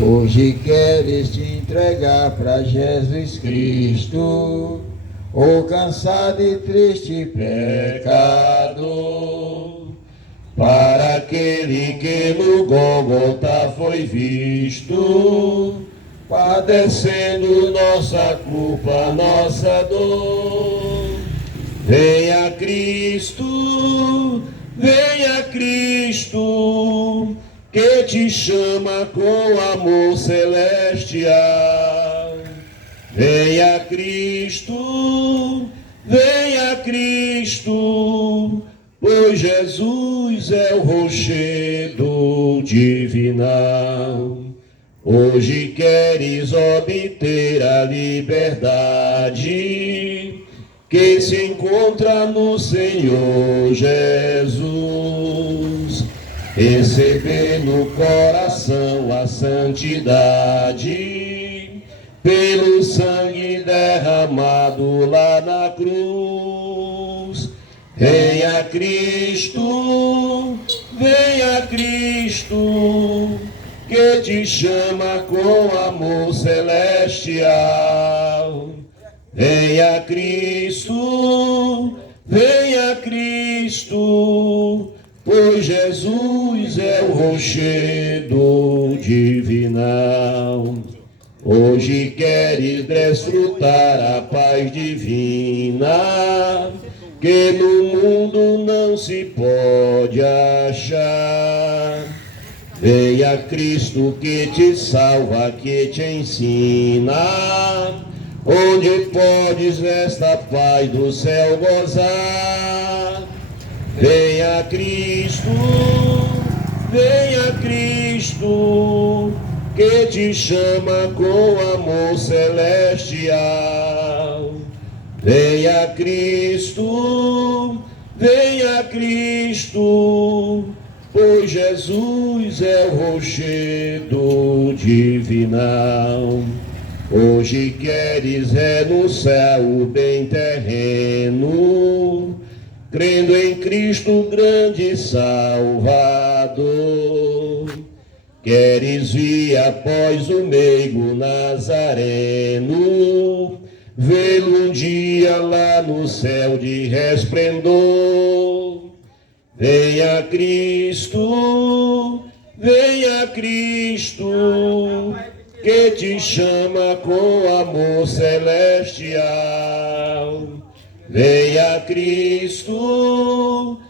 Hoje queres te entregar para Jesus Cristo, o cansado e triste pecador, para aquele que no Gólgota foi visto, padecendo nossa culpa, nossa dor. Venha Cristo, que te chama com amor celestial. Venha Cristo, pois Jesus é o rochedo divinal. Hoje queres obter a liberdade que se encontra no Senhor Jesus. Receber no coração a santidade pelo sangue derramado lá na cruz. Venha Cristo, que te chama com amor celestial. Venha Cristo, pois Jesus é o rochedo divinal. Hoje queres desfrutar a paz divina, que no mundo não se pode achar. Venha Cristo que te salva, que te ensina, onde podes esta paz do céu gozar. Venha Cristo, que te chama com amor celestial. Venha Cristo, pois Jesus é o rochedo divinal. Hoje queres renunciar o bem terreno, crendo em Cristo grande Salvador. Queres vir após o meigo Nazareno, vê-lo um dia lá no céu de resplendor. Venha Cristo, que te chama com amor celestial. Venha Cristo,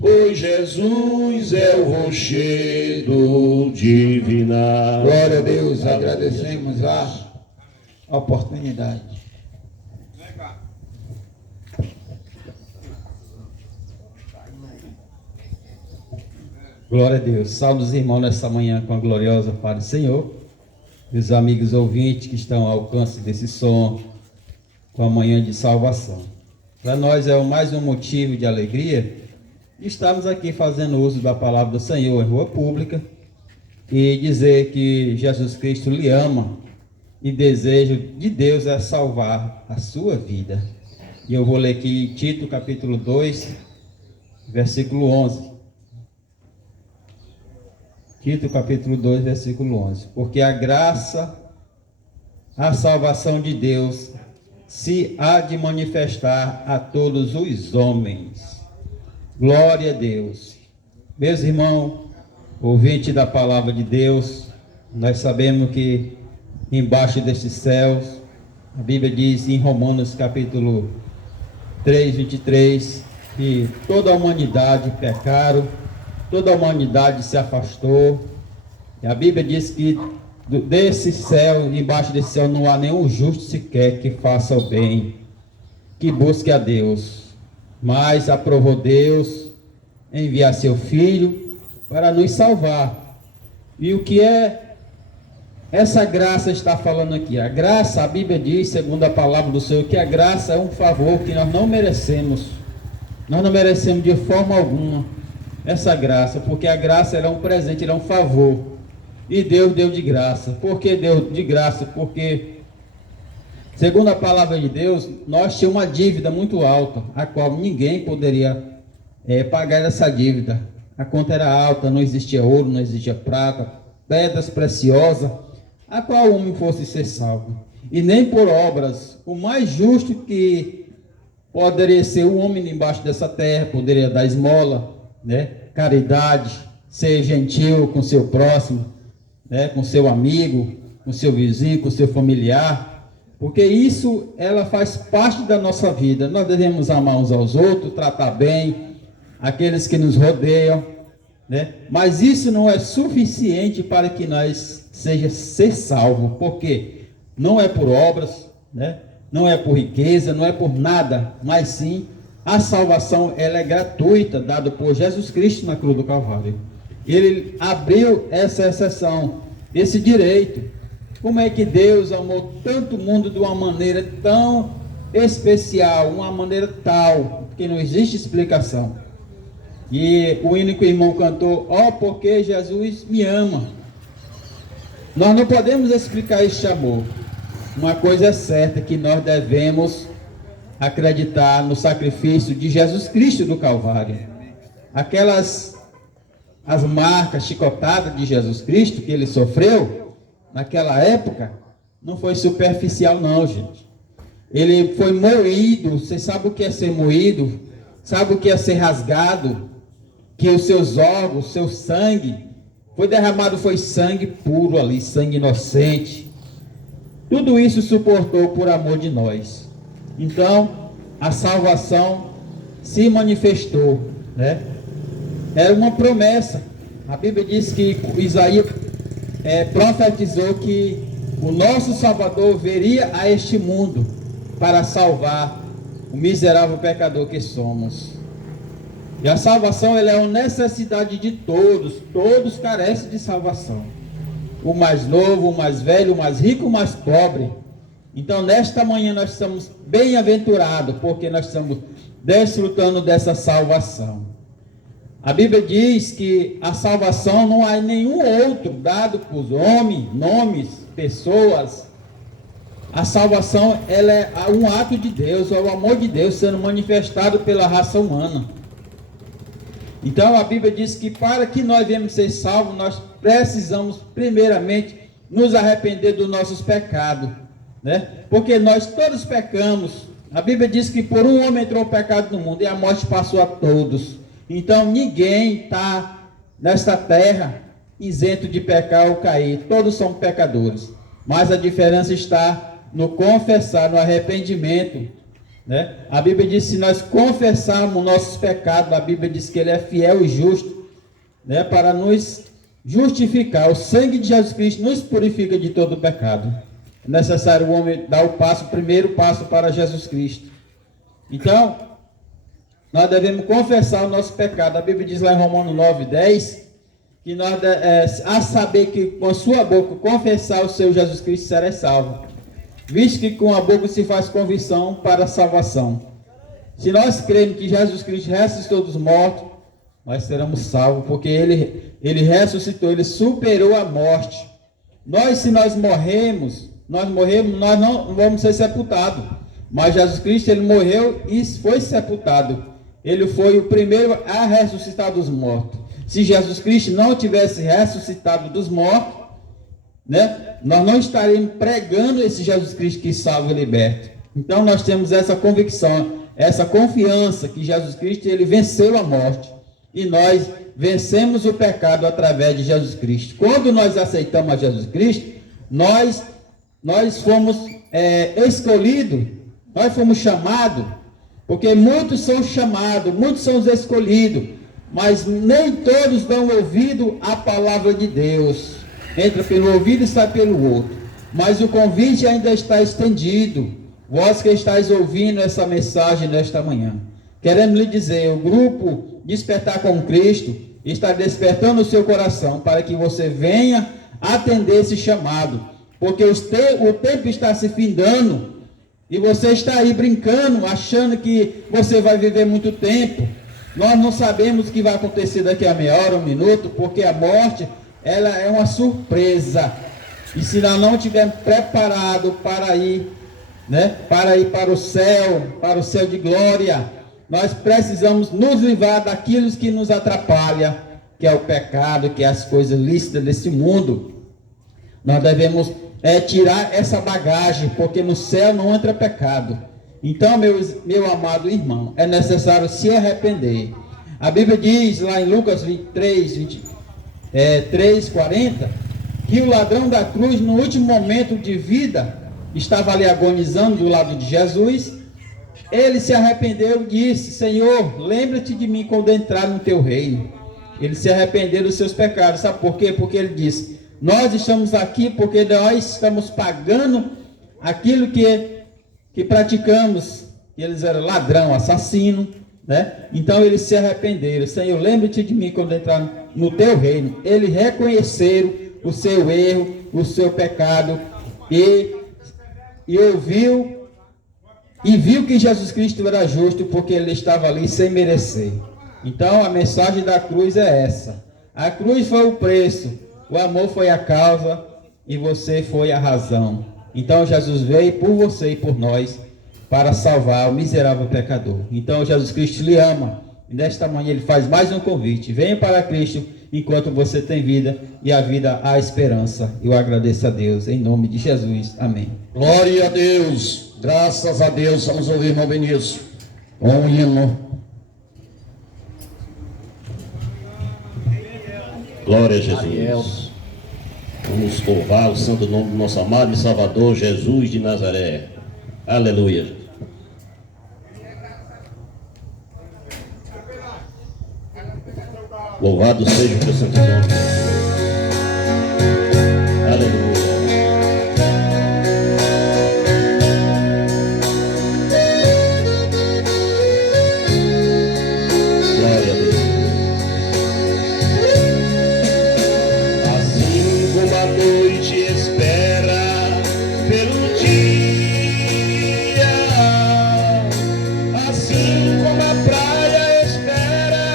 pois Jesus é o rochedo divinal. Glória a Deus, agradecemos a oportunidade. Glória a Deus. Salve os irmãos nessa manhã com a gloriosa paz do Senhor. Meus amigos ouvintes que estão ao alcance desse som, com a manhã de salvação. Para nós é mais um motivo de alegria estarmos aqui fazendo uso da palavra do Senhor em rua pública e dizer que Jesus Cristo lhe ama e desejo de Deus é salvar a sua vida. E eu vou ler aqui Tito capítulo 2, versículo 11. Tito capítulo 2, versículo 11. Porque a graça, a salvação de Deus se há de manifestar a todos os homens. Glória a Deus. Meus irmãos, ouvinte da palavra de Deus, nós sabemos que embaixo destes céus, a Bíblia diz em Romanos capítulo 3, 23, que toda a humanidade pecaram, toda a humanidade se afastou. E a Bíblia diz que desse céu, embaixo desse céu, não há nenhum justo sequer que faça o bem, que busque a Deus. Mas aprovou Deus enviar seu Filho para nos salvar. E o que é essa graça está falando aqui? A graça, a Bíblia diz, segundo a palavra do Senhor, que a graça é um favor que nós não merecemos. Nós não merecemos de forma alguma essa graça, porque a graça era um presente, era um favor, e Deus deu de graça. Por que deu de graça? Porque, segundo a palavra de Deus, nós tínhamos uma dívida muito alta, a qual ninguém poderia pagar essa dívida. a conta era alta, não existia ouro, não existia prata, pedras preciosas, a qual o homem fosse ser salvo. E nem por obras, o mais justo que poderia ser o homem embaixo dessa terra, poderia dar esmola, né? Caridade, ser gentil com seu próximo, né? Com seu amigo, com seu vizinho, com seu familiar, porque isso ela faz parte da nossa vida. Nós devemos amar uns aos outros, tratar bem aqueles que nos rodeiam, né? Mas isso não é suficiente para que nós seja ser salvo, porque não é por obras, né? Não é por riqueza, não é por nada, mas sim a salvação ela é gratuita, dada por Jesus Cristo na cruz do Calvário. Ele abriu essa exceção, esse direito. Como é que Deus amou tanto o mundo de uma maneira tão especial, uma maneira tal, que não existe explicação. E o hino que o irmão cantou, ó, porque Jesus me ama. Nós não podemos explicar este amor. Uma coisa é certa, que nós devemos acreditar no sacrifício de Jesus Cristo do Calvário. As marcas, chicotadas de Jesus Cristo que ele sofreu naquela época, não foi superficial não, gente. Ele foi moído. Você sabe o que é ser moído? Sabe o que é ser rasgado? Que os seus órgãos, seu sangue, foi derramado, foi sangue puro ali, sangue inocente. Tudo isso suportou por amor de nós. Então, a salvação se manifestou, né? Era uma promessa. A Bíblia diz que Isaías profetizou que o nosso Salvador viria a este mundo para salvar o miserável pecador que somos. E a salvação ela é uma necessidade de todos. Todos carecem de salvação. O mais novo, o mais velho, o mais rico, o mais pobre. Então, nesta manhã nós estamos bem-aventurados, porque nós estamos desfrutando dessa salvação. A Bíblia diz que a salvação não há nenhum outro dado por homens, nomes, pessoas. A salvação ela é um ato de Deus, é o amor de Deus sendo manifestado pela raça humana. Então a Bíblia diz que para que nós venhamos ser salvos, nós precisamos primeiramente nos arrepender dos nossos pecados, né? Porque nós todos pecamos. A Bíblia diz que por um homem entrou o pecado no mundo e a morte passou a todos. Então ninguém está nesta terra isento de pecar ou cair. Todos são pecadores. Mas a diferença está no confessar, no arrependimento, né? A Bíblia diz que se nós confessarmos nossos pecados, a Bíblia diz que Ele é fiel e justo, né, para nos justificar. O sangue de Jesus Cristo nos purifica de todo o pecado. É necessário o homem dar o primeiro passo para Jesus Cristo. Então, nós devemos confessar o nosso pecado. A Bíblia diz lá em Romanos 9:10, que nós, a saber que com a sua boca confessar o seu Jesus Cristo será salvo. Visto que com a boca se faz convicção para a salvação. Se nós cremos que Jesus Cristo ressuscitou dos mortos, nós seremos salvos, porque ele ressuscitou, ele superou a morte. Se nós morremos, nós não vamos ser sepultados. Mas Jesus Cristo, ele morreu e foi sepultado. Ele foi o primeiro a ressuscitar dos mortos. Se Jesus Cristo não tivesse ressuscitado dos mortos, né, nós não estaríamos pregando esse Jesus Cristo que salva e liberta. Então nós temos essa convicção, essa confiança que Jesus Cristo ele venceu a morte e nós vencemos o pecado através de Jesus Cristo. Quando nós aceitamos a Jesus Cristo, nós fomos escolhidos, nós fomos chamados, porque muitos são chamados, muitos são os escolhidos, mas nem todos dão ouvido à palavra de Deus. Entra pelo ouvido e sai pelo outro. Mas o convite ainda está estendido. Vós que estáis ouvindo essa mensagem nesta manhã. Queremos lhe dizer, o grupo Despertar com Cristo está despertando o seu coração para que você venha atender esse chamado. Porque o tempo está se findando e você está aí brincando, achando que você vai viver muito tempo. Nós não sabemos o que vai acontecer daqui a meia hora, 1 minuto, porque a morte ela é uma surpresa. E se nós não estivermos preparados para ir, né, para ir para o céu de glória, nós precisamos nos livrar daquilo que nos atrapalha, que é o pecado, que é as coisas lícitas desse mundo. Nós devemos tirar essa bagagem, porque no céu não entra pecado. Então, meu amado irmão, é necessário se arrepender. A Bíblia diz lá em Lucas 3:40, que o ladrão da cruz, no último momento de vida, estava ali agonizando do lado de Jesus. Ele se arrependeu e disse: Senhor, lembra-te de mim quando entrar no teu reino. Ele se arrependeu dos seus pecados. Sabe por quê? Porque ele disse: nós estamos aqui porque nós estamos pagando aquilo que praticamos. Eles eram ladrão, assassino, né? Então eles se arrependeram. Senhor, lembra-te de mim quando entrar no teu reino. Eles reconheceram o seu erro, o seu pecado, e viu que Jesus Cristo era justo, porque ele estava ali sem merecer. Então a mensagem da cruz é essa: a cruz foi o preço, o amor foi a causa e você foi a razão. Então Jesus veio por você e por nós para salvar o miserável pecador. Então Jesus Cristo lhe ama, e nesta manhã ele faz mais um convite: venha para Cristo enquanto você tem vida, e a vida há esperança. Eu agradeço a Deus em nome de Jesus, amém. Glória a Deus, graças a Deus. Vamos ouvir, irmão Benício, com um hino. Glória a Jesus. Vamos louvar o santo nome do nosso amado e Salvador Jesus de Nazaré. Aleluia. Louvado seja o teu santo nome. Aleluia. Glória a Deus. Assim como a noite espera pelo dia, assim como a praia espera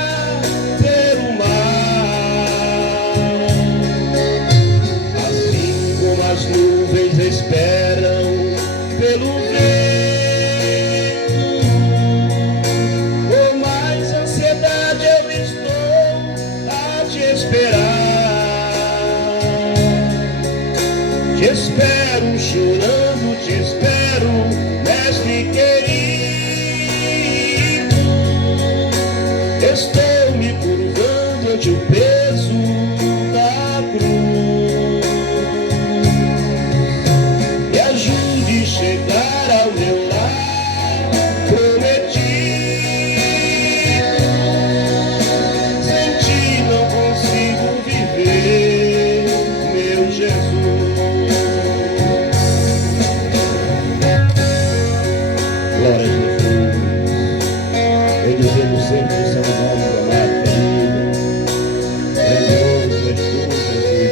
pelo mar, assim como as nuvens esperam pelo vento, com mais ansiedade eu estou a te esperar. Te espero chorando, te espero, mestre querido. Estou me curvando ante o peso da cruz. Me ajude a chegar ao meu lar prometido. Sem ti não consigo viver, meu Jesus. Glória a Jesus. Bendizemos sempre o seu nome, meu amado querido. Grandioso és tu, Jesus de Nazaré.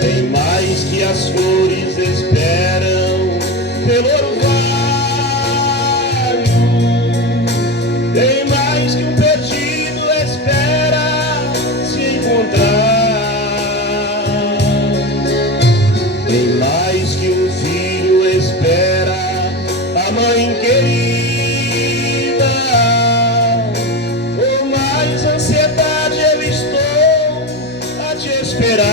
Tem mais que as flores esperam pelo orvalho. Tem mais que um perdido espera se encontrar. Tem mais que um filho espera a mãe querida. Com mais ansiedade eu estou a te esperar.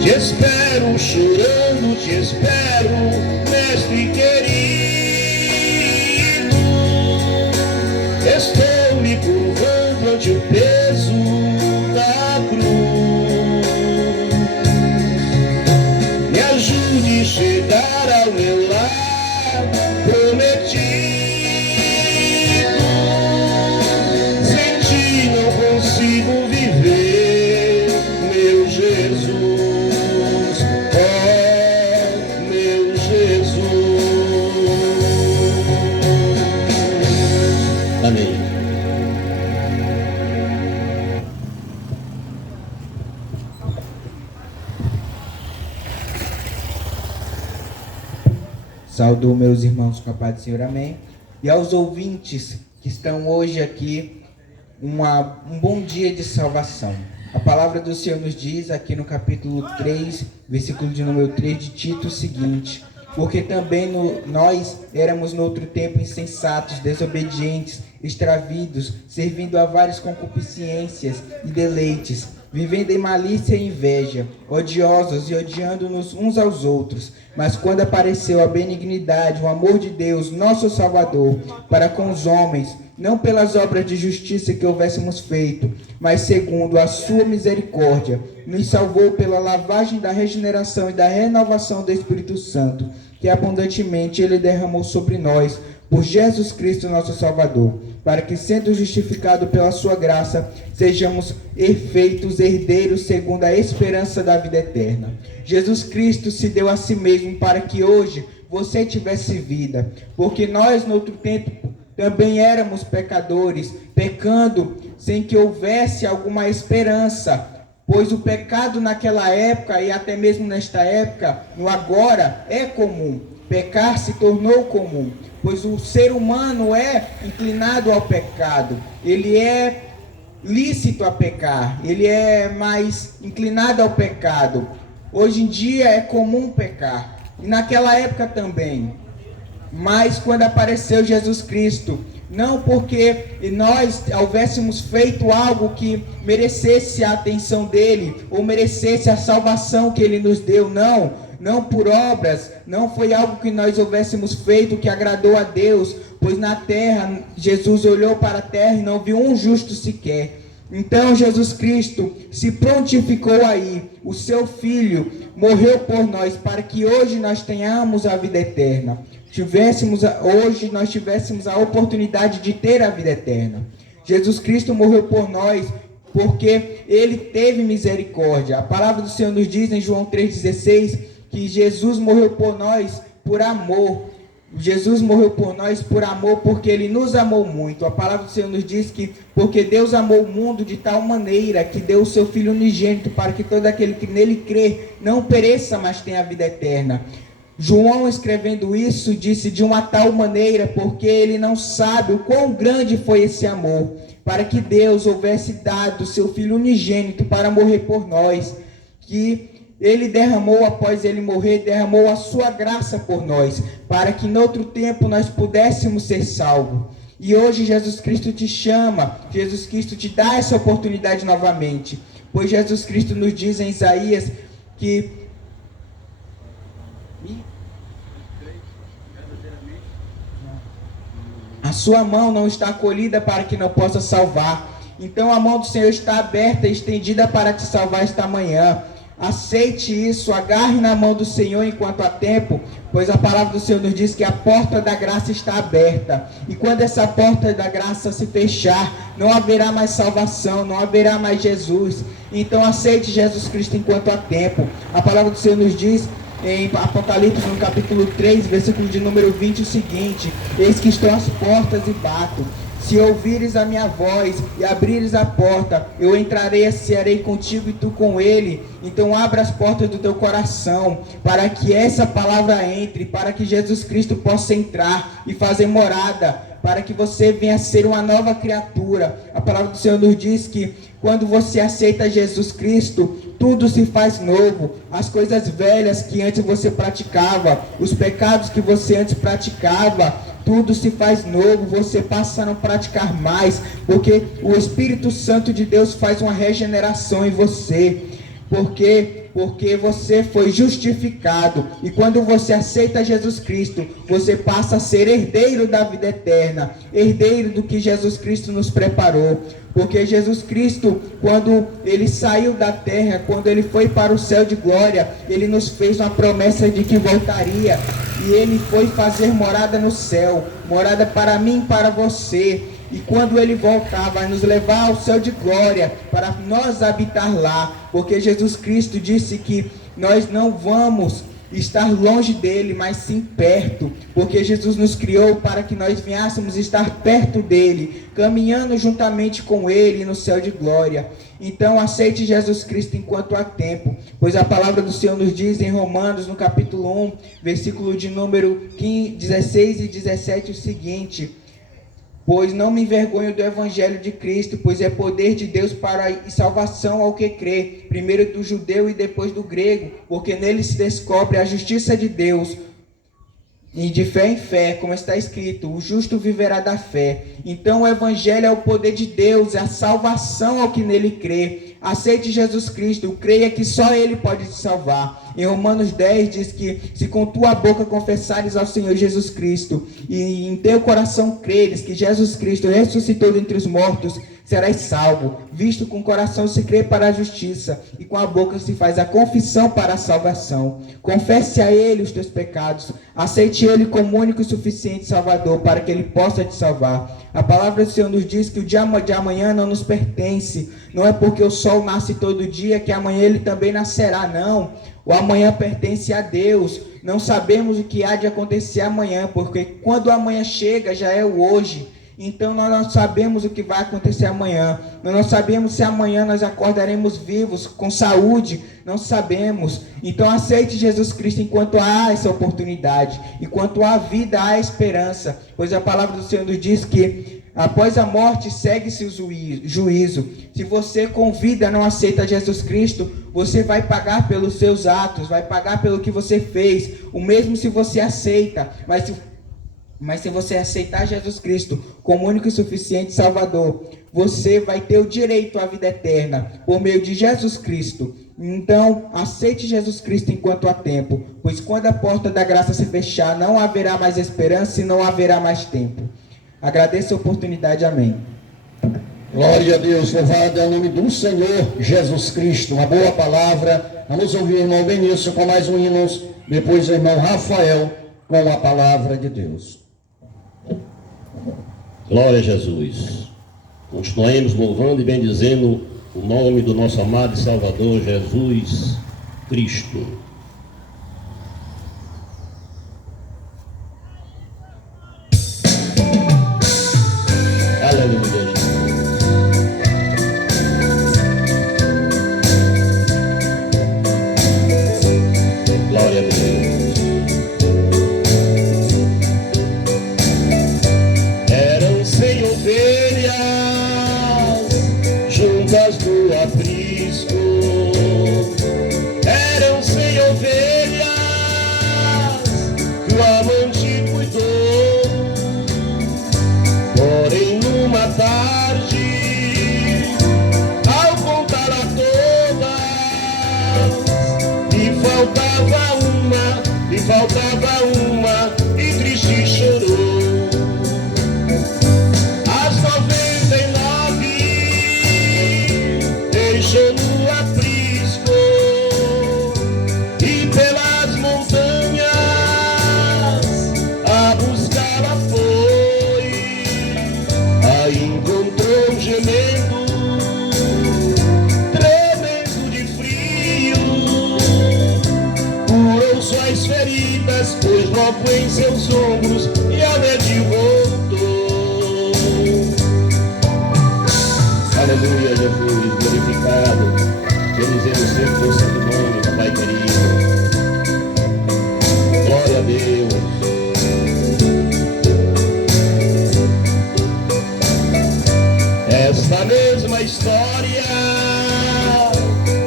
Te espero chorando, te espero, mestre querido. Estou me curvando ante o peso da cruz. Me ajude a chegar ao meu lar prometido. Sem ti não consigo viver, meu Jesus. Oh, meu Jesus. Amém. Saúdo meus irmãos com a paz do Senhor, amém. E aos ouvintes que estão hoje aqui, um bom dia de salvação. A palavra do Senhor nos diz aqui no capítulo 3, versículo de número 3 de Tito, o seguinte: porque também nós éramos no outro tempo insensatos, desobedientes, extravidos, servindo a várias concupiscências e deleites, vivendo em malícia e inveja, odiosos e odiando-nos uns aos outros. Mas quando apareceu a benignidade, o amor de Deus, nosso Salvador, para com os homens, não pelas obras de justiça que houvéssemos feito, mas segundo a sua misericórdia, nos salvou pela lavagem da regeneração e da renovação do Espírito Santo, que abundantemente Ele derramou sobre nós, por Jesus Cristo nosso Salvador, para que, sendo justificados pela sua graça, sejamos feitos herdeiros segundo a esperança da vida eterna. Jesus Cristo se deu a si mesmo para que hoje você tivesse vida, porque nós, no outro tempo, também éramos pecadores, pecando sem que houvesse alguma esperança, pois o pecado naquela época e até mesmo nesta época, no agora, é comum. Pecar se tornou comum, pois o ser humano é inclinado ao pecado, ele é lícito a pecar, ele é mais inclinado ao pecado. Hoje em dia é comum pecar, e naquela época também. Mas quando apareceu Jesus Cristo, não porque nós houvéssemos feito algo que merecesse a atenção dele, ou merecesse a salvação que ele nos deu, não por obras, não foi algo que nós houvéssemos feito que agradou a Deus, pois na terra, Jesus olhou para a terra e não viu um justo sequer. Então Jesus Cristo se prontificou aí, o seu Filho morreu por nós, para que hoje nós tenhamos a vida eterna. Hoje nós tivéssemos a oportunidade de ter a vida eterna. Jesus Cristo morreu por nós, porque Ele teve misericórdia. A palavra do Senhor nos diz em João 3,16, que Jesus morreu por nós por amor. Jesus morreu por nós por amor, porque Ele nos amou muito. A palavra do Senhor nos diz que porque Deus amou o mundo de tal maneira que deu o seu Filho unigênito, para que todo aquele que nele crê não pereça, mas tenha a vida eterna. João, escrevendo isso, disse de uma tal maneira, porque ele não sabe o quão grande foi esse amor, para que Deus houvesse dado o seu Filho unigênito para morrer por nós, que Ele derramou, após Ele morrer, derramou a sua graça por nós, para que em outro tempo nós pudéssemos ser salvos. E hoje Jesus Cristo te chama, Jesus Cristo te dá essa oportunidade novamente, pois Jesus Cristo nos diz em Isaías que a sua mão não está colhida para que não possa salvar. Então a mão do Senhor está aberta e estendida para te salvar esta manhã. Aceite isso, agarre na mão do Senhor enquanto há tempo, pois a palavra do Senhor nos diz que a porta da graça está aberta. E quando essa porta da graça se fechar, não haverá mais salvação, não haverá mais Jesus. Então aceite Jesus Cristo enquanto há tempo. A palavra do Senhor nos diz em Apocalipse, no capítulo 3, versículo de número 20, o seguinte: eis que estou às portas e bato. Se ouvires a minha voz e abrires a porta, eu entrarei e cearei contigo e tu com ele. Então abra as portas do teu coração, para que essa palavra entre, para que Jesus Cristo possa entrar e fazer morada, para que você venha a ser uma nova criatura. A palavra do Senhor nos diz que quando você aceita Jesus Cristo, tudo se faz novo. As coisas velhas que antes você praticava, os pecados que você antes praticava, tudo se faz novo, você passa a não praticar mais, porque o Espírito Santo de Deus faz uma regeneração em você, porque você foi justificado, e quando você aceita Jesus Cristo, você passa a ser herdeiro da vida eterna, herdeiro do que Jesus Cristo nos preparou. Porque Jesus Cristo, quando Ele saiu da terra, quando Ele foi para o céu de glória, Ele nos fez uma promessa de que voltaria, e Ele foi fazer morada no céu, morada para mim e para você. E quando Ele voltar, vai nos levar ao céu de glória, para nós habitar lá, porque Jesus Cristo disse que nós não vamos estar longe dele, mas sim perto, porque Jesus nos criou para que nós viéssemos estar perto dele, caminhando juntamente com ele no céu de glória. Então aceite Jesus Cristo enquanto há tempo, pois a palavra do Senhor nos diz em Romanos, no capítulo 1, versículo de número 16 e 17, o seguinte: Pois não me envergonho do evangelho de Cristo, pois é poder de Deus para a salvação ao que crê, primeiro do judeu e depois do grego, porque nele se descobre a justiça de Deus. E de fé em fé, como está escrito, o justo viverá da fé. Então o evangelho é o poder de Deus, é a salvação ao que nele crê. Aceite Jesus Cristo, creia que só Ele pode te salvar. Em Romanos 10 diz que se com tua boca confessares ao Senhor Jesus Cristo e em teu coração creres que Jesus Cristo ressuscitou dentre os mortos, serás salvo. Visto com o coração se crê para a justiça e com a boca se faz a confissão para a salvação. Confesse a Ele os teus pecados, aceite Ele como único e suficiente Salvador para que Ele possa te salvar. A palavra do Senhor nos diz que o dia de amanhã não nos pertence. Não é porque o sol nasce todo dia que amanhã ele também nascerá, não. O amanhã pertence a Deus. Não sabemos o que há de acontecer amanhã, porque quando o amanhã chega já é o hoje. Então nós não sabemos o que vai acontecer amanhã. Nós não sabemos se amanhã nós acordaremos vivos, com saúde. Não sabemos. Então aceite Jesus Cristo enquanto há essa oportunidade. Enquanto há vida, há esperança. Pois a palavra do Senhor nos diz que após a morte segue-se o juízo. Se você com vida não aceita Jesus Cristo, você vai pagar pelos seus atos, vai pagar pelo que você fez. O mesmo se você aceita, mas se você aceitar Jesus Cristo como único e suficiente Salvador, você vai ter o direito à vida eterna por meio de Jesus Cristo. Então, aceite Jesus Cristo enquanto há tempo, pois quando a porta da graça se fechar, não haverá mais esperança e não haverá mais tempo. Agradeço a oportunidade, amém. Glória a Deus, louvado é o nome do Senhor Jesus Cristo. Uma boa palavra. Vamos ouvir o irmão Benício com mais um hino, depois o irmão Rafael com a palavra de Deus. Glória a Jesus. Continuemos louvando e bendizendo o nome do nosso amado e Salvador Jesus Cristo. Aleluia. Glória a Deus. Eram 100 ovelhas juntas no aprisco. Eram 100 ovelhas que o amante cuidou. Porém numa tarde, ao contá-la todas, lhe faltava uma, e triste chorou. As 99 deixou no aprisco e pelas montanhas a buscá-la foi. A encontrou gemendo, tremendo de frio, curou suas feridas, pôs logo em seus ombros e ao médio voltou. Aleluia, Jesus, glorificado, bendizemos sempre o teu santo nome, Pai querido. Glória a Deus. Esta mesma história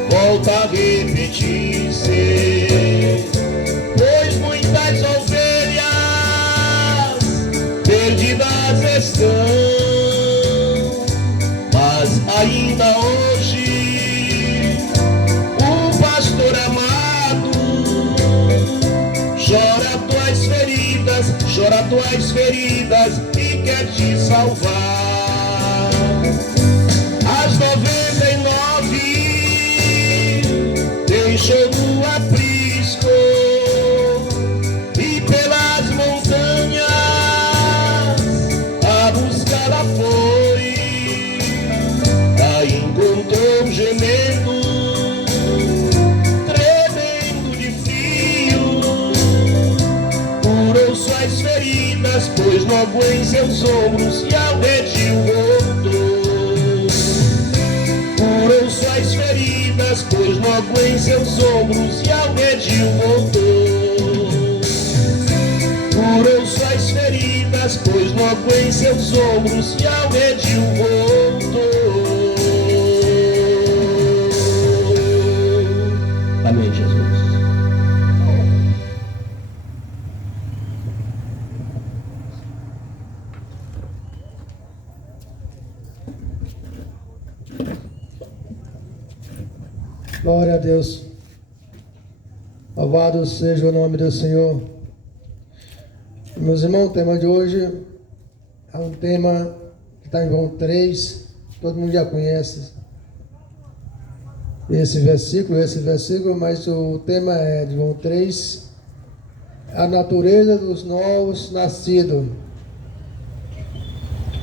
volta a repetir-se, pois muitas ovelhas perdidas estão, mas ainda hoje o pastor amado chora tuas feridas e quer te salvar. As 99 deixou no aprisco e pelas montanhas a buscá-la foi. A encontrou gemendo, tremendo de frio, curou suas feridas, pôs logo em seus ombros e ao redil voltou. Curou suas feridas, pôs logo em seus ombros e ao redil voltou. Curou suas feridas, lágrimas, pois logo em seus ombros se almediu voltou. Amém, Jesus. Glória a Deus. Louvado seja o nome do Senhor. Meus irmãos, o tema de hoje é um tema que está em João 3, todo mundo já conhece esse versículo, mas o tema é de João 3, a natureza dos novos nascidos.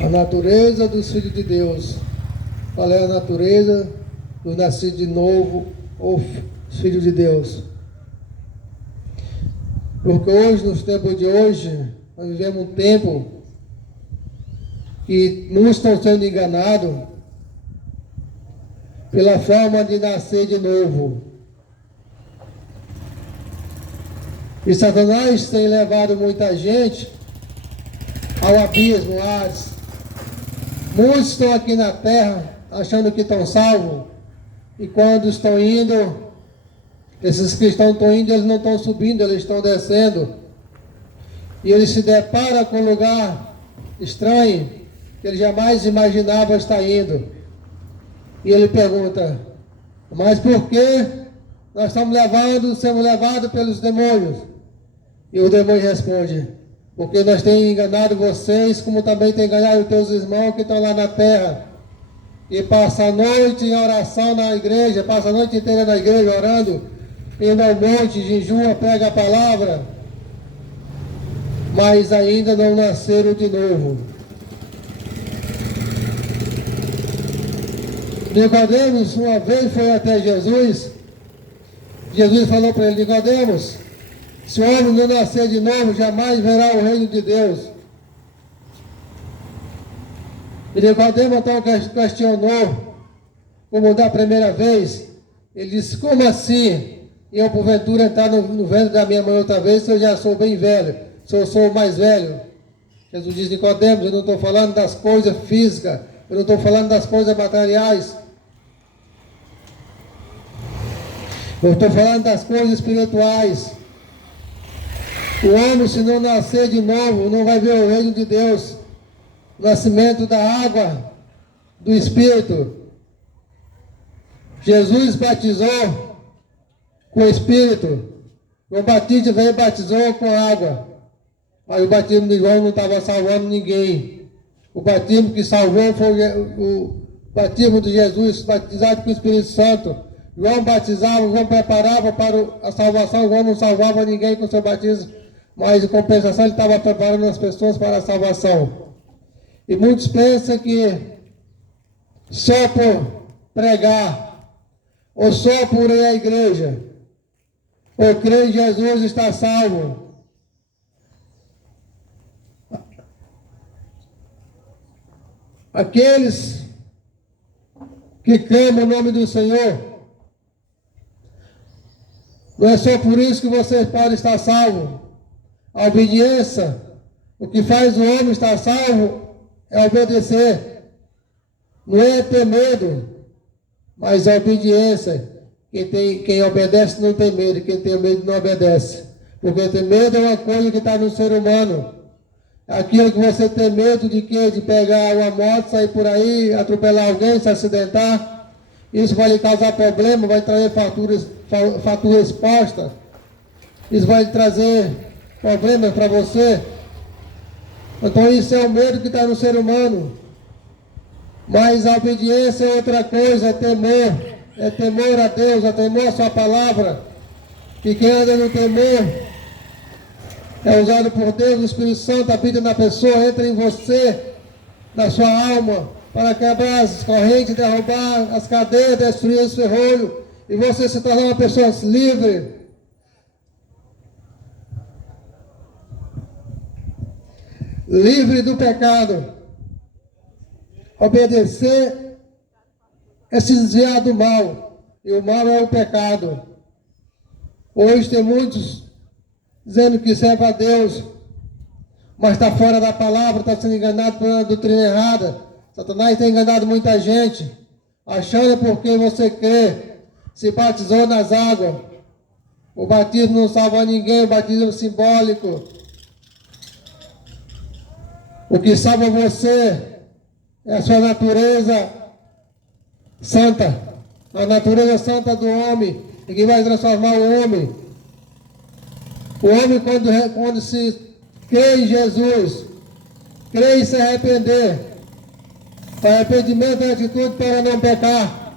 A natureza dos filhos de Deus. Qual é a natureza dos nascidos de novo ou filhos de Deus? Porque hoje, nos tempos de hoje, nós vivemos um tempo que muitos estão sendo enganados pela forma de nascer de novo. E Satanás tem levado muita gente ao abismo, ao Hades. Muitos estão aqui na terra achando que estão salvos, e quando estão indo, esses cristãos estão indo, eles não estão subindo, eles estão descendo. E eles se deparam com um lugar estranho, que ele jamais imaginava estar indo. E ele pergunta, mas por que nós estamos sendo levados pelos demônios? E o demônio responde, porque nós temos enganado vocês, como também tem enganado os teus irmãos que estão lá na terra. E passa a noite em oração na igreja, passa a noite inteira na igreja orando, indo ao monte, jejua, prega a palavra, mas ainda não nasceram de novo. Nicodemos uma vez foi até Jesus. Jesus falou para ele, Nicodemos, se o homem não nascer de novo, jamais verá o reino de Deus. E Nicodemos então questionou, como da primeira vez. Ele disse, como assim? Eu porventura entrar no ventre da minha mãe outra vez, se eu já sou bem velho, se eu sou mais velho? Jesus diz, Nicodemos, eu não estou falando das coisas físicas, eu não estou falando das coisas materiais. Eu estou falando das coisas espirituais. O homem, se não nascer de novo, não vai ver o reino de Deus. O nascimento da água, do Espírito. Jesus batizou com o Espírito. O Batista veio e batizou com água. Aí o batismo de João não estava salvando ninguém. O batismo que salvou foi o batismo de Jesus, batizado com o Espírito Santo. João batizava, João preparava para a salvação, João não salvava ninguém com o seu batismo, mas em compensação ele estava preparando as pessoas para a salvação. E muitos pensam que só por pregar, ou só por ir à igreja, ou crer em Jesus está salvo. Aqueles que clamam o nome do Senhor, não é só por isso que vocês podem estar salvos. A obediência, o que faz o homem estar salvo é obedecer. Não é ter medo, mas a obediência. Quem obedece não tem medo, quem tem medo não obedece. Porque ter medo é uma coisa que está no ser humano. Aquilo que você tem medo de quê? De pegar uma moto, sair por aí, atropelar alguém, se acidentar. Isso vai lhe causar problema, vai trazer fatura exposta. Isso vai trazer problemas para você. Então isso é o medo que está no ser humano. Mas a obediência é outra coisa, é temor. É temor a Deus, é temor a sua palavra. E quem anda no temor é usado por Deus, o Espírito Santo habita na pessoa, entra em você, na sua alma, para quebrar as correntes, derrubar as cadeias, destruir os ferrolhos, e você se tornar uma pessoa livre. Livre do pecado. Obedecer é se desviar do mal, e o mal é o pecado. Hoje tem muitos dizendo que serve a Deus, mas está fora da palavra, está sendo enganado por uma doutrina errada. Satanás tem enganado muita gente, achando porque você crê, se batizou nas águas. O batismo não salva ninguém, o batismo é simbólico. O que salva você é a sua natureza santa, a natureza santa do homem, e que vai transformar o homem. O homem, quando se crê em Jesus, crê em se arrepender. O arrependimento é a atitude para não pecar.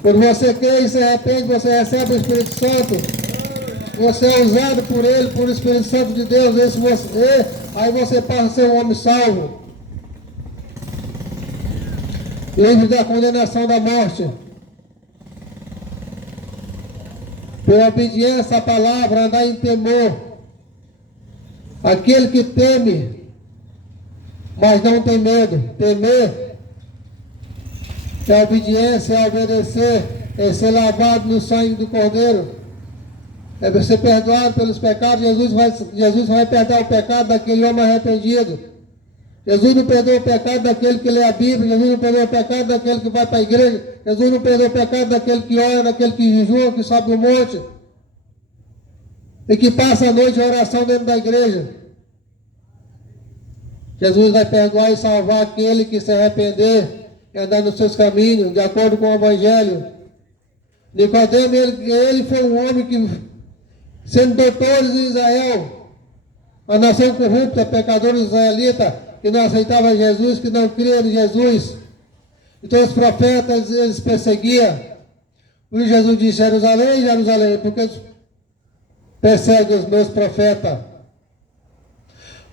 Quando você crê e se arrepende, você recebe o Espírito Santo. Você é usado por Ele, por o Espírito Santo de Deus. Aí você passa a ser um homem salvo. Livre da condenação da morte. Por obediência à palavra, andar em temor. Aquele que teme, mas não tem medo. Temer é obediência, é obedecer, é ser lavado no sangue do Cordeiro. É ser perdoado pelos pecados. Jesus vai perdoar o pecado daquele homem arrependido. Jesus não perdoa o pecado daquele que lê a Bíblia. Jesus não perdoa o pecado daquele que vai para a igreja. Jesus não perdoa o pecado daquele que ora, daquele que jejua, que sobe o monte e que passa a noite em oração dentro da igreja. Jesus vai perdoar e salvar aquele que se arrepender e andar nos seus caminhos, de acordo com o Evangelho. Nicodemo, ele foi um homem que, sendo doutores em Israel, a nação corrupta, pecadores israelitas, que não aceitavam Jesus, que não criam em Jesus. Então os profetas, eles perseguiam. E Jesus disse: Jerusalém, Jerusalém, porque perseguem os meus profetas.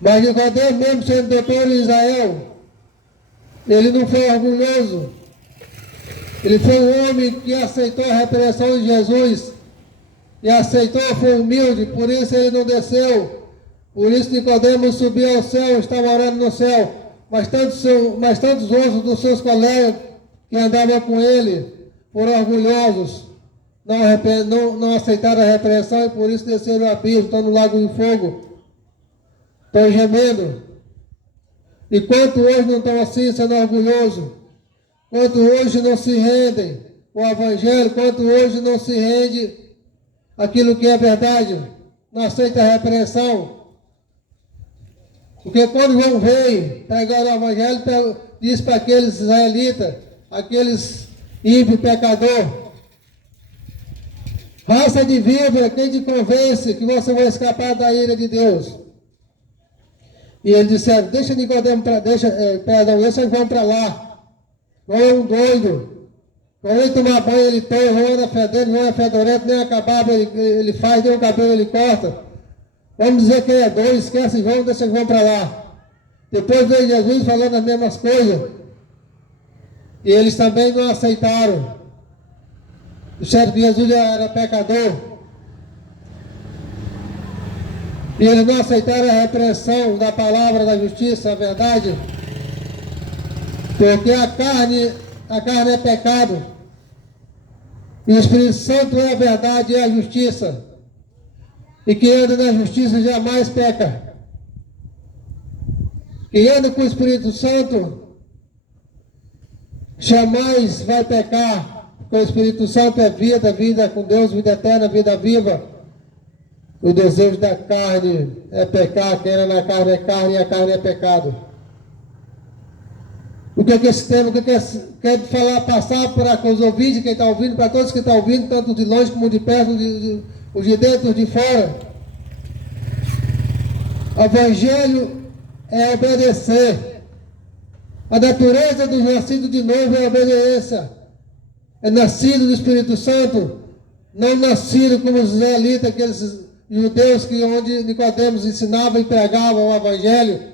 Mas Nicodemo, mesmo sendo doutor em Israel, ele não foi orgulhoso. Ele foi um homem que aceitou a repreensão de Jesus. E aceitou, foi humilde, por isso ele não desceu. Por isso Nicodemo subiu ao céu, estava orando no céu. Mas tantos outros dos seus colegas que andavam com ele foram orgulhosos. Não aceitaram a repreensão e por isso desceram o abismo, estão no lago de fogo. Estão gemendo. E quanto hoje não estão assim, sendo orgulhosos? Quanto hoje não se rendem ao Evangelho? Quanto hoje não se rende aquilo que é verdade? Não aceita a repreensão? Porque quando João veio pregar o Evangelho, disse para aqueles israelitas, aqueles ímpios pecadores: raça de víbora, quem te convence que você vai escapar da ira de Deus? E eles disseram: deixa Nicodemo, deixa João para lá. João é um doido. Quando ele tomar banho, ele toma. João anda fedendo, João é fedorento, nem a cababa ele faz, nem o cabelo ele corta. Vamos dizer que ele é doido, esquece João, deixa João para lá. Depois veio Jesus falando as mesmas coisas. E eles também não aceitaram. Disseram que Jesus era pecador. E eles não aceitaram a repreensão da palavra da justiça, a verdade. Porque a carne é pecado. E o Espírito Santo é a verdade e é a justiça. E quem anda na justiça jamais peca. Quem anda com o Espírito Santo jamais vai pecar. Porque o Espírito Santo é vida com Deus, vida eterna, vida viva. O desejo da carne é pecar. Quem anda na carne é carne e a carne é pecado. O que é que esse tema quer falar, passar para os ouvintes, quem está ouvindo, para todos que estão ouvindo, tanto de longe como de perto, os de dentro, de fora? O Evangelho é obedecer. A natureza do nascido de novo é obediência. É nascido do Espírito Santo, não nascido como os israelitas, aqueles judeus onde Nicodemos ensinava e pregava o Evangelho,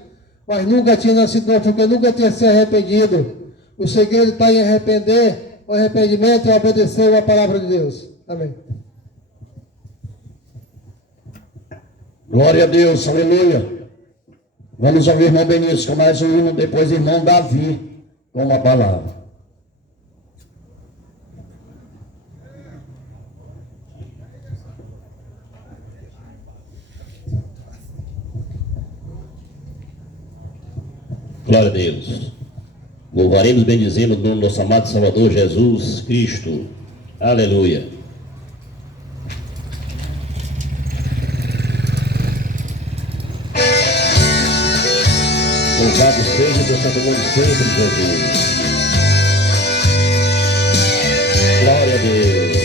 mas nunca tinha nascido novo, porque nunca tinha se arrependido. O segredo está em arrepender, o arrependimento é obedecer a palavra de Deus. Amém. Glória a Deus, aleluia. Vamos ouvir o irmão Benício com mais um hino, depois o irmão Davi com uma palavra. Glória a Deus. Louvaremos, bendizemos o nome do nosso amado Salvador Jesus Cristo. Aleluia. Louvado seja o teu santo nome sempre, Jesus. Glória a Deus.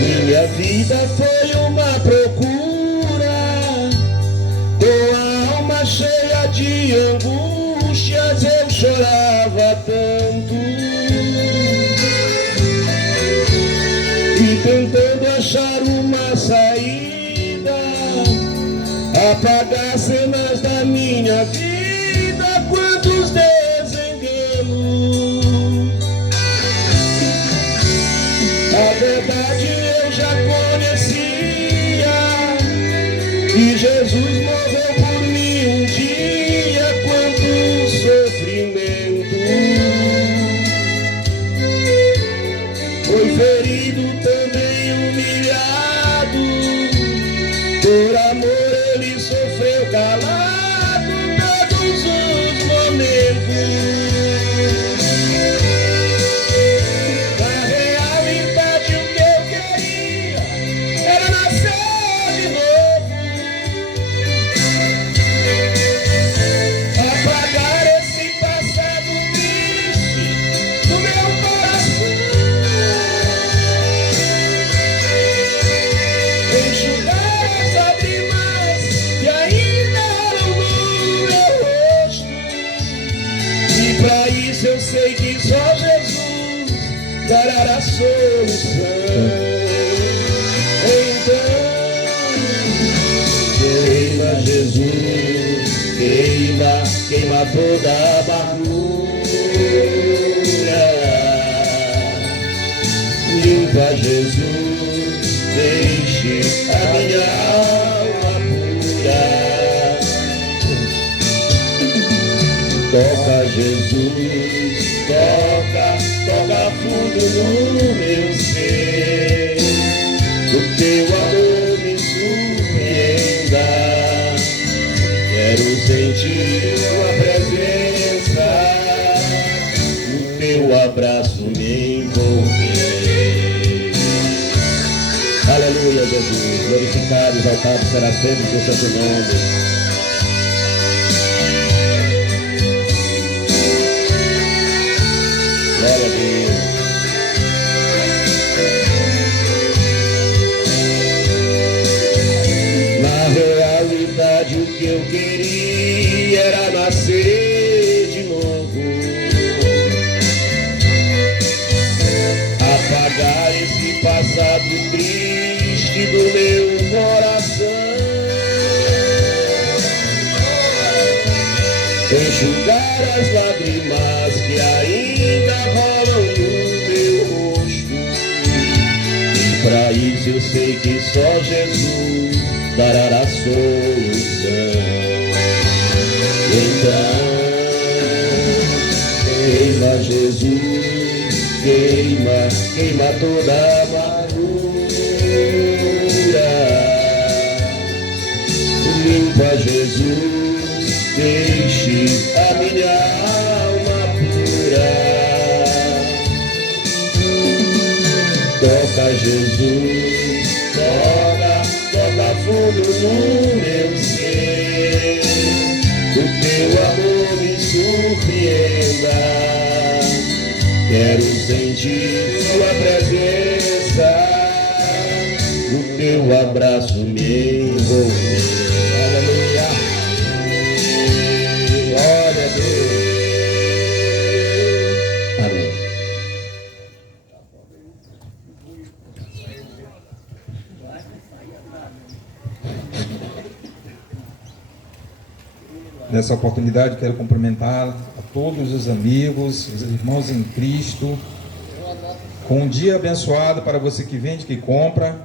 Minha vida foi uma procura, com a alma cheia de angústias, eu chorava tanto, e tentando achar uma saída, apagar cenas da minha vida, quantos desenganos. A verdade eu já conhecia, que Jesus morreu por mim um dia, quanto sofrimento. Foi ferido, também humilhado, por amor ele sofreu calado todos os momentos. Eu sei que só Jesus dará a solução. Então, queima Jesus, queima, queima toda a amargura. Limpa Jesus, deixe a minha alma pura. Toca Jesus, toca fundo no meu ser, o teu amor me surpreenda, quero sentir tua presença, o teu abraço me envolver. Aleluia, Jesus, glorificado, exaltado será sempre o teu santo nome. Glória a Deus. Na realidade o que eu queria era nascer de novo, apagar esse passado triste do meu coração, enxugar as lágrimas que ainda rolam no meu rosto. E pra isso eu sei que só Jesus dará a solução. Então, queima Jesus, queima, queima toda a amargura. Limpa Jesus, deixe a minha alma pura. Toca Jesus, toca fundo no meu ser, o teu amor me surpreenda, quero sentir sua presença, o teu abraço me envolver. Aleluia. Glória a Deus. Amém. Nessa oportunidade quero cumprimentar a todos os amigos, os irmãos em Cristo, com um dia abençoado para você que vende, que compra,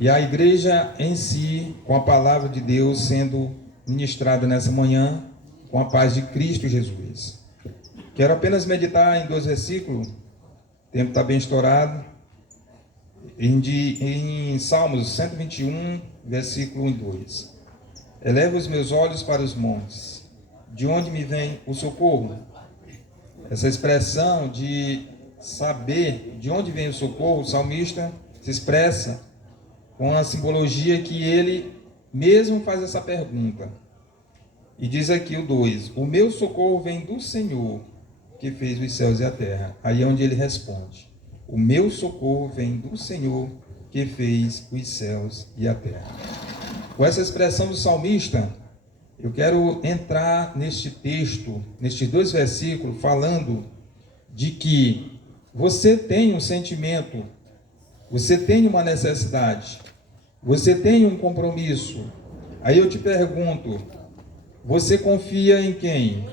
e a igreja em si, com a palavra de Deus sendo ministrada nessa manhã, com a paz de Cristo Jesus. Quero apenas meditar em 2 versículos, o tempo está bem estourado, em Salmos 121, versículo 1 e 2. Elevo os meus olhos para os montes, de onde me vem o socorro? Essa expressão de saber de onde vem o socorro, o salmista se expressa com a simbologia que ele mesmo faz essa pergunta. E diz aqui o 2, o meu socorro vem do Senhor, que fez os céus e a terra. Aí é onde ele responde, o meu socorro vem do Senhor, que fez os céus e a terra. Com essa expressão do salmista, eu quero entrar neste texto, nestes 2 versículos, falando de que você tem um sentimento, você tem uma necessidade, você tem um compromisso. Aí eu te pergunto, você confia em quem?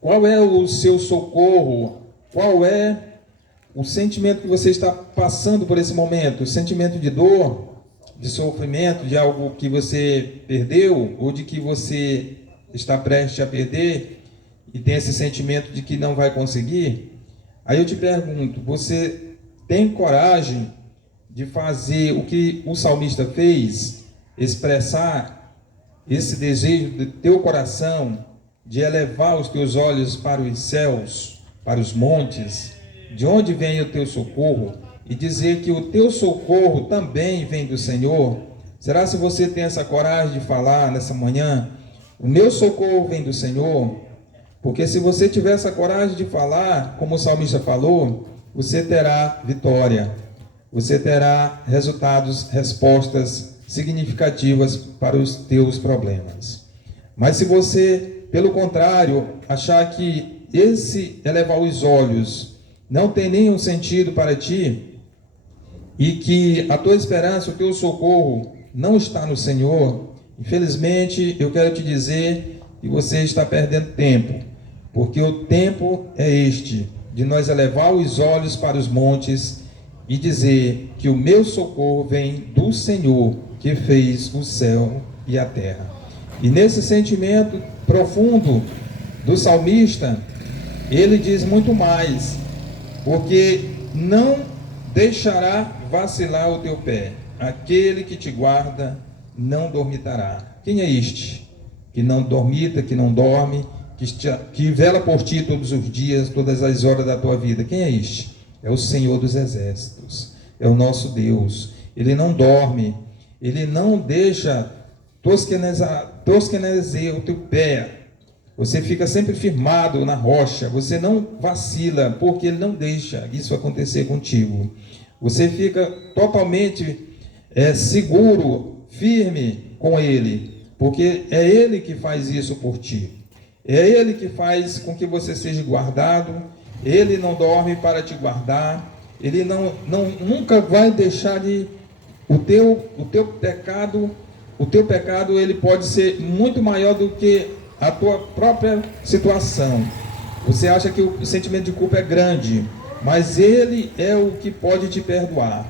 Qual é o seu socorro? Qual é o sentimento que você está passando por esse momento? O sentimento de dor, de sofrimento, de algo que você perdeu, ou de que você está prestes a perder e tem esse sentimento de que não vai conseguir? Aí eu te pergunto, você tem coragem de fazer o que o salmista fez, expressar esse desejo do teu coração de elevar os teus olhos para os céus, para os montes, de onde vem o teu socorro, e dizer que o teu socorro também vem do Senhor? Será se você tem essa coragem de falar nessa manhã, o meu socorro vem do Senhor? Porque se você tiver essa coragem de falar, como o salmista falou, você terá vitória, você terá resultados, respostas significativas para os teus problemas. Mas se você, pelo contrário, achar que esse elevar os olhos não tem nenhum sentido para ti, e que a tua esperança, o teu socorro não está no Senhor, infelizmente eu quero te dizer que você está perdendo tempo, porque o tempo é este, de nós elevar os olhos para os montes e dizer que o meu socorro vem do Senhor, que fez o céu e a terra. E nesse sentimento profundo do salmista, ele diz muito mais, porque não deixará vacilar o teu pé, aquele que te guarda não dormitará. Quem é este? Que não dormita, que não dorme, que vela por ti todos os dias, todas as horas da tua vida. Quem é este? É o Senhor dos Exércitos, é o nosso Deus. Ele não dorme, ele não deixa tosquenezer o teu pé. Você fica sempre firmado na rocha, você não vacila, porque ele não deixa isso acontecer contigo. Você fica totalmente seguro, firme com ele, porque é ele que faz isso por ti. É ele que faz com que você seja guardado. Ele não dorme para te guardar. Ele nunca vai deixar o teu pecado, ele pode ser muito maior do que a tua própria situação. Você acha que o sentimento de culpa é grande, mas ele é o que pode te perdoar.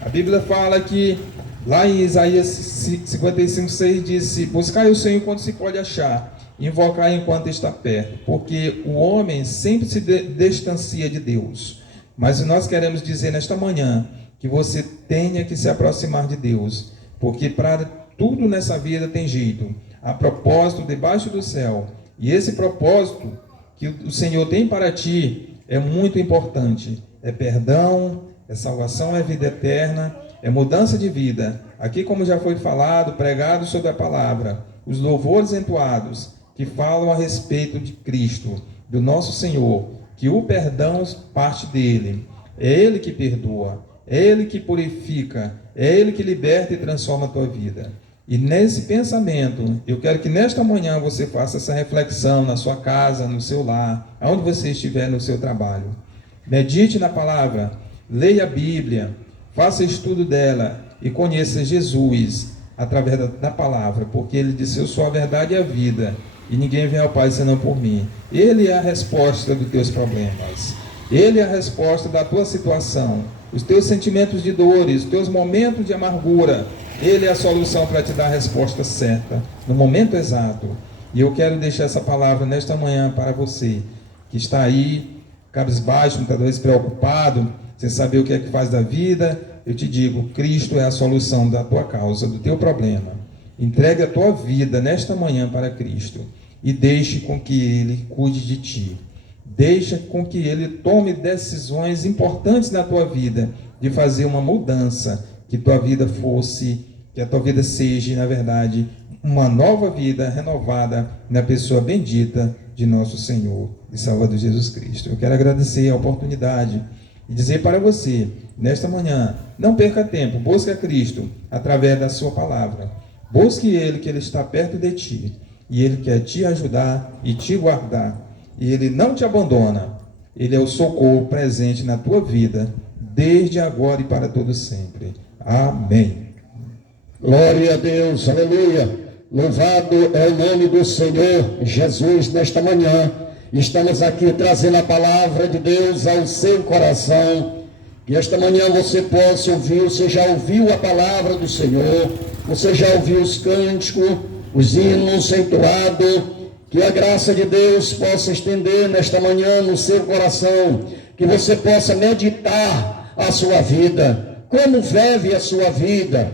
A Bíblia fala que lá em Isaías 55:6 disse: buscai o Senhor enquanto se pode achar, invocar enquanto está perto, porque o homem sempre se distancia de Deus. Mas nós queremos dizer nesta manhã que você tenha que se aproximar de Deus, porque para tudo nessa vida tem jeito. Há propósito debaixo do céu, e esse propósito que o Senhor tem para ti é muito importante. É perdão, é salvação, é vida eterna, é mudança de vida. Aqui, como já foi falado, pregado sobre a palavra, os louvores entoados que falam a respeito de Cristo, do nosso Senhor, que o perdão parte dele. É ele que perdoa, é ele que purifica, é ele que liberta e transforma a tua vida. E nesse pensamento, eu quero que nesta manhã você faça essa reflexão na sua casa, no seu lar, aonde você estiver no seu trabalho. Medite na palavra, leia a Bíblia, faça estudo dela e conheça Jesus através da palavra, porque ele disse: eu sou a verdade e a vida, e ninguém vem ao Pai senão por mim. Ele é a resposta dos teus problemas, ele é a resposta da tua situação, os teus sentimentos de dores, os teus momentos de amargura. Ele é a solução para te dar a resposta certa, no momento exato. E eu quero deixar essa palavra nesta manhã para você, que está aí, cabisbaixo, muitas vezes preocupado, sem saber o que é que faz da vida, eu te digo, Cristo é a solução da tua causa, do teu problema. Entregue a tua vida nesta manhã para Cristo e deixe com que Ele cuide de ti. Deixa com que Ele tome decisões importantes na tua vida, de fazer uma mudança, que tua vida fosse, que a tua vida seja, na verdade, uma nova vida renovada na pessoa bendita de nosso Senhor e Salvador Jesus Cristo. Eu quero agradecer a oportunidade e dizer para você, nesta manhã, não perca tempo, busque a Cristo através da sua palavra. Busque Ele, que Ele está perto de ti, e Ele quer te ajudar e te guardar. E Ele não te abandona. Ele é o socorro presente na tua vida, desde agora e para todo sempre. Amém. Glória a Deus, aleluia. Louvado é o nome do Senhor Jesus nesta manhã. Estamos aqui trazendo a palavra de Deus ao seu coração. Que esta manhã você possa ouvir, você já ouviu a palavra do Senhor, você já ouviu os cânticos, os hinos entoados. Que a graça de Deus possa estender nesta manhã no seu coração, que você possa meditar a sua vida, como vive a sua vida,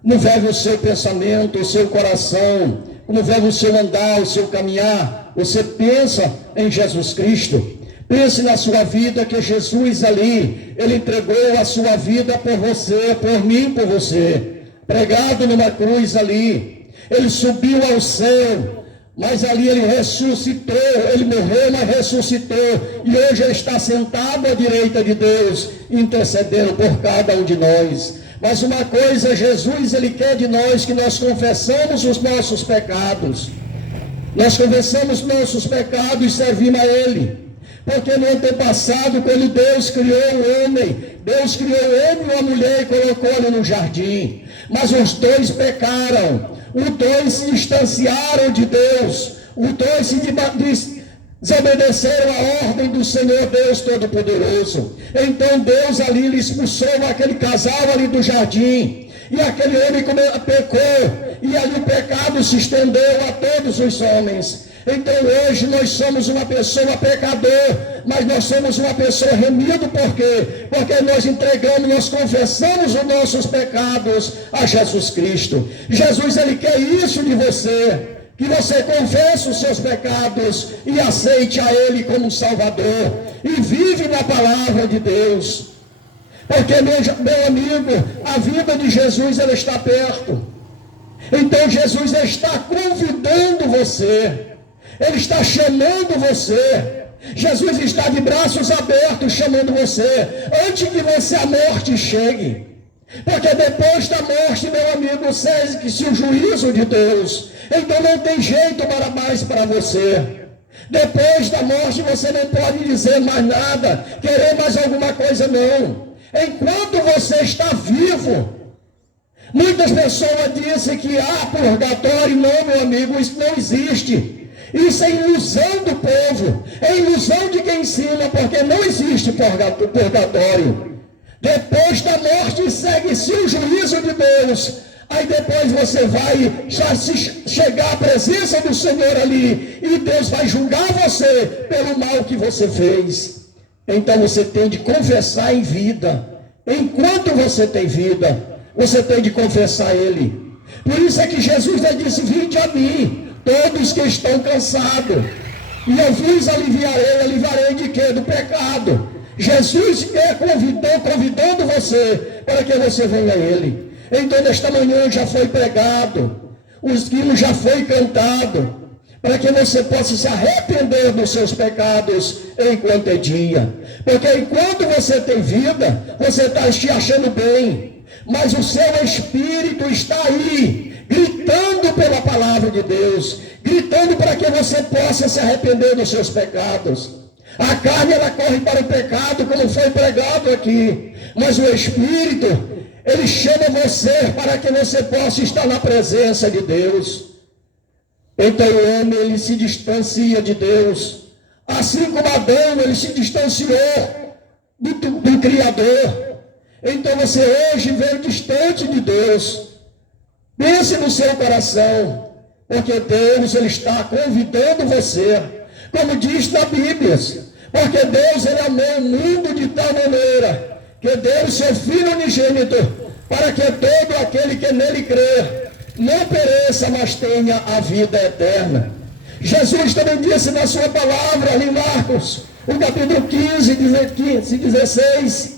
como vive o seu pensamento, o seu coração, como vive o seu andar, o seu caminhar. Você pensa em Jesus Cristo, pense na sua vida, que Jesus ali, Ele entregou a sua vida por você, por mim, por você, pregado numa cruz ali. Ele subiu ao céu, mas ali Ele ressuscitou, Ele morreu, mas ressuscitou, e hoje Ele está sentado à direita de Deus, intercedendo por cada um de nós. Mas uma coisa, Jesus, Ele quer de nós, que nós confessamos os nossos pecados. Nós confessamos nossos pecados e servimos a Ele. Porque no antepassado, quando Deus criou o homem, Deus criou o homem e a mulher e colocou ele no jardim. Mas os dois pecaram. Os dois se distanciaram de Deus. Os dois se desobedeceram à ordem do Senhor Deus Todo-Poderoso. Então Deus ali lhe expulsou aquele casal ali do jardim. E aquele homem pecou. E ali o pecado se estendeu a todos os homens. Então hoje nós somos uma pessoa pecador, mas nós somos uma pessoa remida. Por quê? Porque nós entregamos, nós confessamos os nossos pecados a Jesus Cristo. Jesus, Ele quer isso de você, que você confesse os seus pecados e aceite a Ele como Salvador e vive na palavra de Deus. Porque, meu amigo, a vida de Jesus, ela está perto. Então Jesus está convidando você. Ele está chamando você. Jesus está de braços abertos chamando você, antes que a morte chegue. Porque depois da morte, meu amigo, segue-se o juízo de Deus. Então não tem jeito para mais para você. Depois da morte você não pode dizer mais nada, querer mais alguma coisa, não. Enquanto você está vivo, muitas pessoas dizem que há purgatório. Não, meu amigo, isso não existe. Isso é ilusão do povo, é ilusão de quem ensina, porque não existe purgatório. Depois da morte segue-se o juízo de Deus. Aí depois você vai chegar à presença do Senhor ali, e Deus vai julgar você pelo mal que você fez. Então você tem de confessar em vida. Enquanto você tem vida, você tem de confessar Ele. Por isso é que Jesus disse: vinde a mim, todos que estão cansados, e eu vos aliviarei de quê? Do pecado. Jesus é convidando você para que você venha a Ele. Então nesta manhã já foi pregado, os hinos já foi cantado, para que você possa se arrepender dos seus pecados enquanto é dia. Porque enquanto você tem vida, você está te achando bem, mas o seu espírito está aí, gritando pela palavra de Deus, gritando para que você possa se arrepender dos seus pecados. A carne, ela corre para o pecado, como foi pregado aqui, mas o Espírito, ele chama você para que você possa estar na presença de Deus. Então o homem, ele se distancia de Deus, assim como Adão, ele se distanciou do Criador. Então você hoje veio distante de Deus. Pense no seu coração, porque Deus, ele está convidando você, como diz na Bíblia: Porque Deus, ele amou o mundo de tal maneira que deu o seu Filho unigênito, para que todo aquele que nele crer não pereça, mas tenha a vida eterna. Jesus também disse na sua palavra, ali em Marcos, o capítulo 15, 16,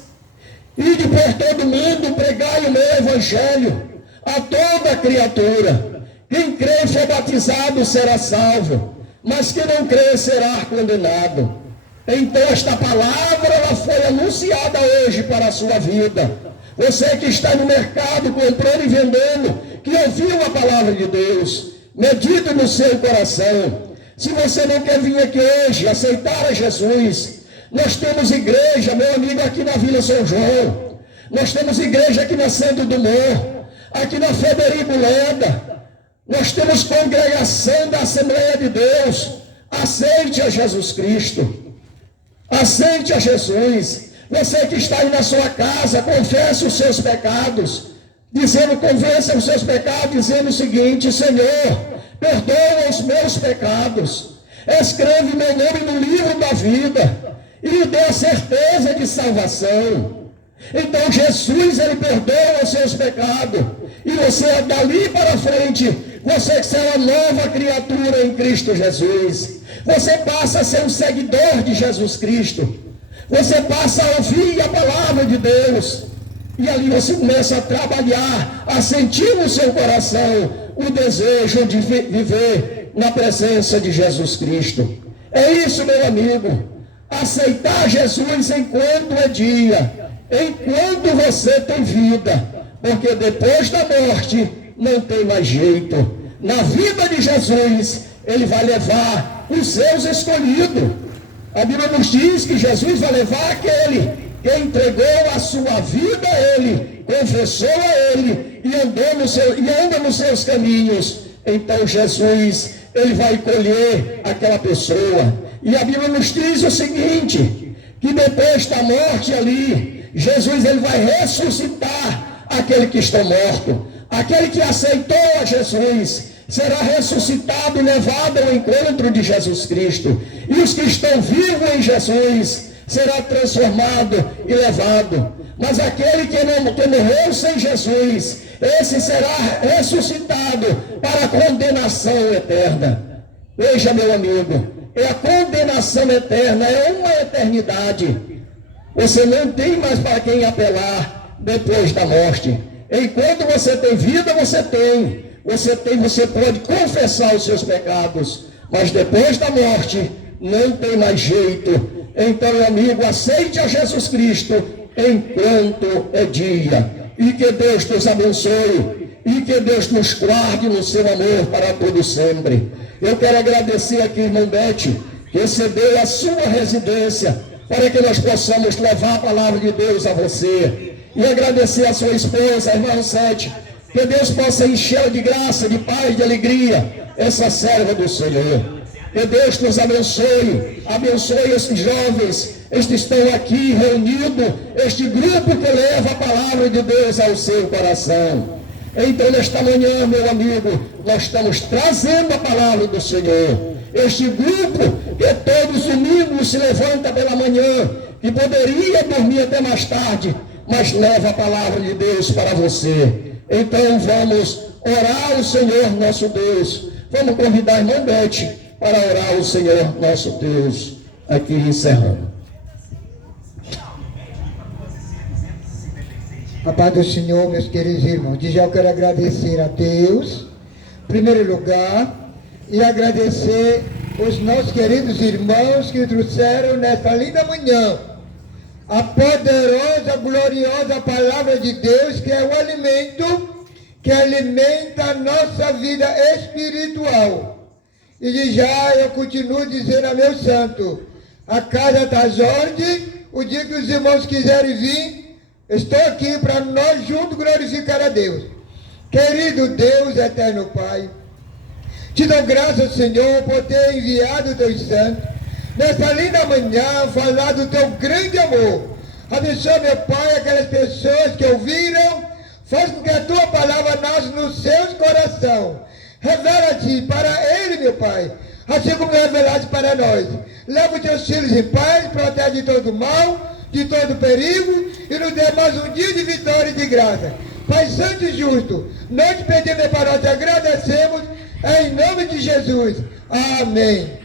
ide por todo mundo, pregai o meu evangelho a toda criatura. Quem crê e for batizado será salvo, mas quem não crê será condenado. Então esta palavra, ela foi anunciada hoje para a sua vida. Você que está no mercado comprando e vendendo, que ouviu a palavra de Deus, medite no seu coração. Se você não quer vir aqui hoje aceitar a Jesus, nós temos igreja, meu amigo, aqui na Vila São João. Nós temos igreja aqui na Santo do Morro, aqui na Federico Leda. Nós temos congregação da Assembleia de Deus. Aceite a Jesus Cristo. Aceite a Jesus. Você que está aí na sua casa, confesse os seus pecados, convença os seus pecados, dizendo o seguinte: Senhor, perdoa os meus pecados, escreve meu nome no livro da vida e me dê a certeza de salvação. Então Jesus, ele perdoa os seus pecados, e você dali para frente, você que será uma nova criatura em Cristo Jesus. Você passa a ser um seguidor de Jesus Cristo. Você passa a ouvir a palavra de Deus. E ali você começa a trabalhar, a sentir no seu coração o desejo de viver na presença de Jesus Cristo. É isso, meu amigo. Aceitar Jesus enquanto é dia, enquanto você tem vida. Porque depois da morte não tem mais jeito. Na vida de Jesus, ele vai levar os seus escolhidos. A Bíblia nos diz que Jesus vai levar aquele que entregou a sua vida a ele, confessou a ele e anda nos seus caminhos. Então Jesus, ele vai colher aquela pessoa. E a Bíblia nos diz o seguinte, que depois da morte ali, Jesus, ele vai ressuscitar aquele que está morto. Aquele que aceitou a Jesus será ressuscitado e levado ao encontro de Jesus Cristo. E os que estão vivos em Jesus será transformado e levado. Mas aquele que morreu sem Jesus, esse será ressuscitado para a condenação eterna. Veja, meu amigo, é a condenação eterna, é uma eternidade. Você não tem mais para quem apelar depois da morte. Enquanto você tem vida, você pode confessar os seus pecados, mas depois da morte não tem mais jeito. Então, meu amigo, aceite a Jesus Cristo enquanto é dia. E que Deus nos abençoe, e que Deus nos guarde no seu amor para todo sempre. Eu quero agradecer aqui, irmão Bete, que cedeu a sua residência para que nós possamos levar a palavra de Deus a você. E agradecer a sua esposa, a irmã Sete, que Deus possa encher de graça, de paz, de alegria, essa serva do Senhor. Que Deus nos abençoe, abençoe esses jovens, estes estão aqui reunidos, este grupo que leva a palavra de Deus ao seu coração. Então, nesta manhã, meu amigo, nós estamos trazendo a palavra do Senhor. Este grupo que todos os domingos se levanta pela manhã, que poderia dormir até mais tarde, mas leva a palavra de Deus para você. Então vamos orar ao Senhor nosso Deus. Vamos convidar a irmã Bete para orar ao Senhor nosso Deus, aqui encerrando. A paz do Senhor, meus queridos irmãos. Já eu quero agradecer a Deus, em primeiro lugar, e agradecer os nossos queridos irmãos que trouxeram nesta linda manhã a poderosa, gloriosa palavra de Deus, que é o alimento que alimenta a nossa vida espiritual. E já eu continuo dizendo a meu santo, a casa está às ordens, o dia que os irmãos quiserem vir, estou aqui para nós juntos glorificar a Deus. Querido Deus, eterno Pai, te dou graças, Senhor, por ter enviado o teu santo, nesta linda manhã, falar do teu grande amor. Abençoa, meu Pai, aquelas pessoas que ouviram, faz com que a tua palavra nasça nos seus corações. Revela-te para ele, meu Pai, assim como revelaste para nós. Leva os teus filhos em paz, protege de todo mal, de todo perigo, e nos dê mais um dia de vitória e de graça. Pai Santo e Justo, nós te pedimos e para nós te agradecemos, em nome de Jesus. Amém.